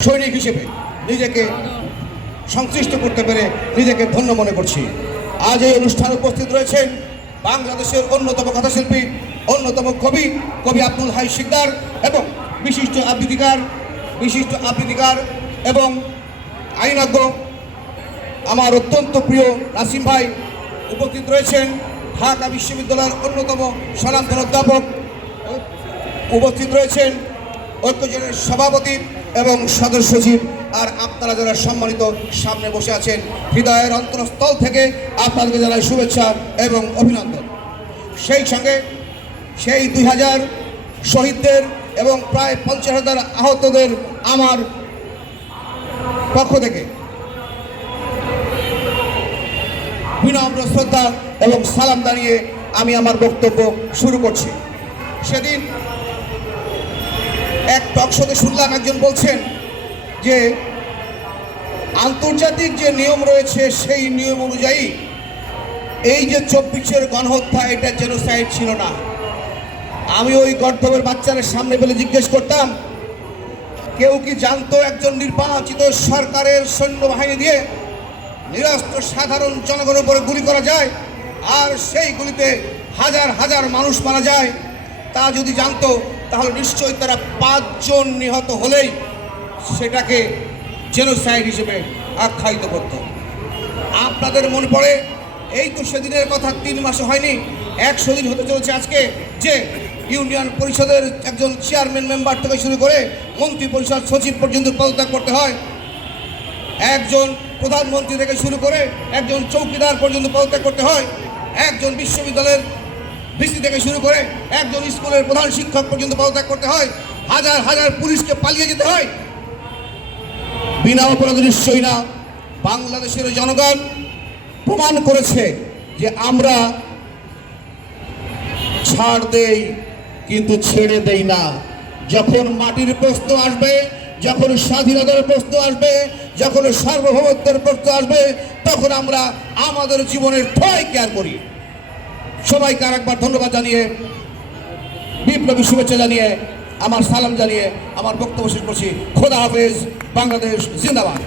সৈনিক হিসেবে নিজেকে সংশ্লিষ্ট করতে পেরে নিজেকে ধন্য মনে করছি। আজ এই অনুষ্ঠানে উপস্থিত রয়েছেন বাংলাদেশের অন্যতম কথাশিল্পী, অন্যতম কবি আব্দুল হাই শিকদার এবং বিশিষ্ট আবৃত্তিকার এবং আইনজ্ঞ আমার অত্যন্ত প্রিয় নাসিম ভাই। উপস্থিত রয়েছেন ঢাকা বিশ্ববিদ্যালয়ের অন্যতম স্বনামধন্য অধ্যাপক, উপস্থিত রয়েছেন ঐক্যজনের সভাপতি এবং সদস্য সচিব, আর আপনারা যারা সম্মানিত সামনে বসে আছেন, হৃদয়ের অন্তরস্থল থেকে আপনাদেরকে জানাই শুভেচ্ছা এবং অভিনন্দন। সেই সঙ্গে সেই 2000 শহীদদের এবং প্রায় 50,000 আহতদের আমার পক্ষ থেকে বিনম্র শ্রদ্ধা এবং সালাম জানিয়ে আমি আমার বক্তব্য শুরু করছি। সেদিন এক টকশোতে শুনলাম একজন বলছেন যে আন্তর্জাতিক যে নিয়ম রয়েছে সেই নিয়ম অনুযায়ী এই যে 24-এর গণহত্যা এটা জেনোসাইড ছিল না। আমি ওই গর্ধবের বাচ্চাদের সামনে পেলে জিজ্ঞেস করতাম, কেউ কি জানতো একজন নির্বাচিত সরকারের সৈন্যবাহিনী দিয়ে নিরস্ত্র সাধারণ জনগণের উপরে গুলি করা যায় আর সেই গুলিতে হাজার হাজার মানুষ মারা যায়? তা যদি জানতো তাহলে নিশ্চয়ই তারা 5 জন নিহত হলেই সেটাকে জেনোসাইড হিসেবে আখ্যায়িত করত। আপনাদের মনে পড়ে, এই তো সেদিনের কথা, 3 মাসও হয়নি, 100 দিন হতে চলেছে আজকে, যে ইউনিয়ন পরিষদের একজন চেয়ারম্যান মেম্বার থেকে শুরু করে মন্ত্রী পরিষদ সচিব পর্যন্ত পদত্যাগ করতে হয়, একজন প্রধানমন্ত্রী থেকে শুরু করে একজন চৌকিদার পর্যন্ত পদত্যাগ করতে হয়, একজন বিশ্ববিদ্যালয়ের ভিসি থেকে শুরু করে একজন স্কুলের প্রধান শিক্ষক পর্যন্ত পদত্যাগ করতে হয়, হাজার হাজার পুলিশকে পালিয়ে যেতে হয়। বিনা অপরাধে নিশ্চয়ই না। বাংলাদেশের জনগণ প্রমাণ করেছে যে আমরা ছাড় দেই কিন্তু ছেড়ে দেই না। যখন মাটির প্রশ্ন আসবে, যখন স্বাধীনতার প্রশ্ন আসবে, যখন সার্বভৌমত্বের প্রশ্ন আসবে, তখন আমরা আমাদের জীবনের ঠয় কেয়ার করি। সবাইকে আরেকবার ধন্যবাদ জানিয়ে, বিপ্লবী শুভেচ্ছা জানিয়ে, আমার সালাম জানিয়ে আমার বক্তব্য শেষ করছি। খোদা হাফেজ। বাংলাদেশ জিন্দাবাদ।